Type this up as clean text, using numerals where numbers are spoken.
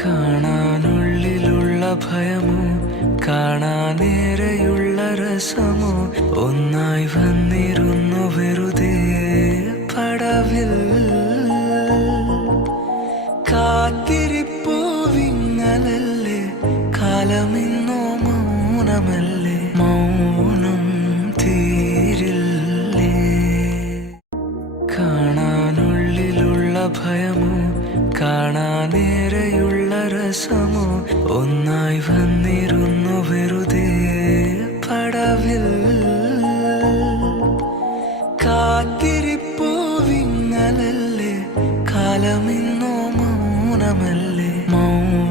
കാണാനുള്ളിലുള്ള ഭയമോ കാണാനേരെയുള്ള രസമോ ഒന്നായി വന്നിരുന്നു വെറുതെ പടവിൽ. കാത്തിരിപ്പോ വിങ്ങലല്ലേ, കാലമിന്നോ മൗനമല്ലേ, മൗനം തീരില്ലേ. കാണാനുള്ളിലുള്ള ഭയമോ കാണാനേരെയുള്ള രസമോ ഒന്നായി വന്നിരുന്നു വെറുതെ പടവിൽ. കാത്തിരിപ്പോ വിങ്ങലല്ലേ, കാലമിന്നോ മൗനമല്ലേ, മൗനം